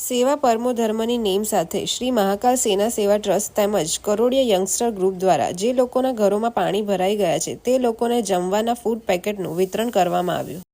સેવા પરમો ધર્મની નેમ સાથે શ્રી મહાકાલ સેના સેવા ટ્રસ્ટ તેમજ કરોડિયા યંગસ્ટર ગ્રુપ દ્વારા જે લોકોના ઘરોમાં પાણી ભરાઈ ગયા છે, તે લોકોને જમવાના ફૂડ પેકેટનું વિતરણ કરવામાં આવ્યું.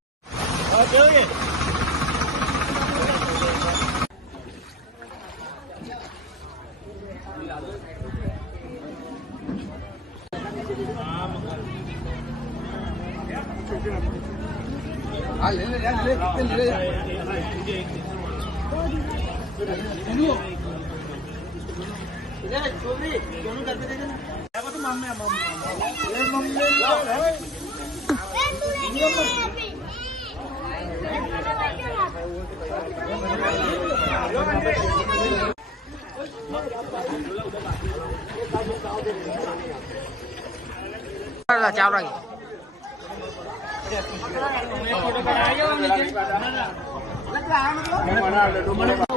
là chào rồi. ચાવડા પાછળ બોલો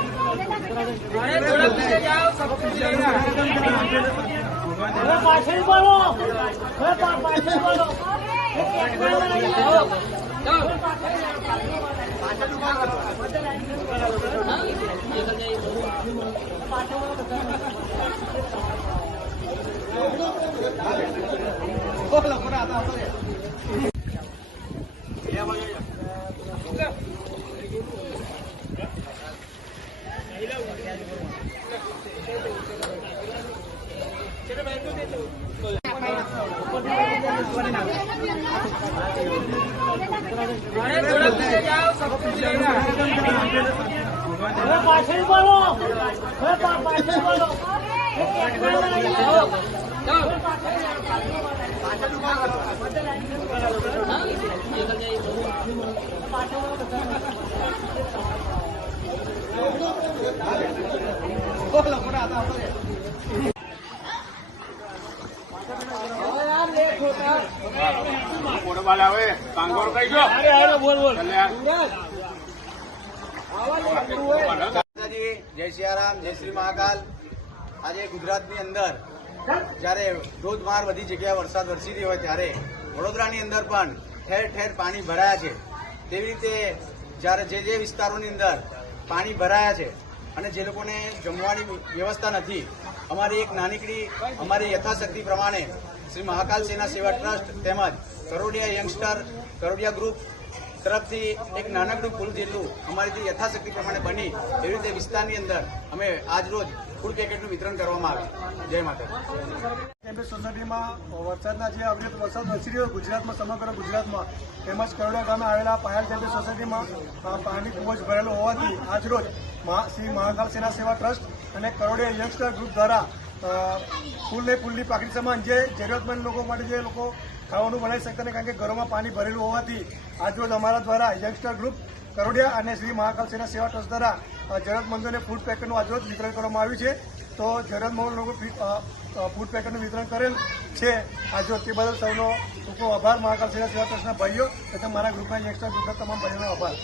પાછળ બોલો પાછળ બોલો ફોટો પાડે બોલો ગયો બોલ બોલ જય સિયારામ, જય શ્રી મહાકાલ. આજે ગુજરાતની અંદર જ્યારે ધોધમાર બધી જગ્યાએ વરસાદ વરસી રહ્યો હોય ત્યારે વડોદરાની અંદર પણ ઠેર ઠેર પાણી ભરાયા છે. તેવી રીતે જ્યારે જે જે વિસ્તારોની અંદર પાણી ભરાયા છે અને જે લોકોને જમવાની વ્યવસ્થા નથી, અમારી એક નાનીકડી, અમારી યથાશક્તિ પ્રમાણે શ્રી મહાકાલ સેના સેવા ટ્રસ્ટ તેમજ કરોડિયા યંગસ્ટર, કરોડિયા ગ્રુપ તરફથી એક નાનકડું ફૂલ જેટલું અમારી જે યથાશક્તિ પ્રમાણે બની એવી રીતે વિસ્તારની અંદર અમે આજ રોજ ફૂડ પેકેટનું વિતરણ કરવામાં આવ્યું. જય માતા સોસાયટીમાં વરસાદના જે અવિરત વરસાદ વરસી રહ્યો ગુજરાતમાં, સમગ્ર ગુજરાતમાં, તેમજ કરોડા ગામે આવેલા પાયલ કેમ્પસ સોસાયટીમાં પાણી ખૂબ જ ભરેલું હોવાથી આજરોજ શ્રી મહાકાલ સેના સેવા ટ્રસ્ટ અને કરોડિયા યંગસ્ટર ગ્રુપ દ્વારા ફૂલને ફૂલની પાકડી સમાન જે જરૂરિયાતમંદ લોકો માટે જે લોકો ખાવાનું બનાવી શકતા નહીં કારણ કે ઘરોમાં પાણી ભરેલું હોવાથી આજરોજ અમારા દ્વારા યંગસ્ટર ગ્રુપ કરોડિયા અને શ્રી મહાકાલ સેના સેવા ટ્રસ્ટ દ્વારા અ, જરૂરતમંદોને ફૂડ પેકેટનું આજરોજ વિતરણ કરવામાં આવ્યું છે. તો જરૂરતમંદ લોકો ફૂડ પેકેટનું વિતરણ કરેલ છે આજરોજ. તે બદલ સૌનો ખૂબ ખૂબ આભાર મહાકાલ સેના સેવા ટ્રસ્ટના ભાઈઓ તથા મારા ગ્રુપના યંગસ્ટર ગ્રુપના તમામ ભાઈઓનો આભાર.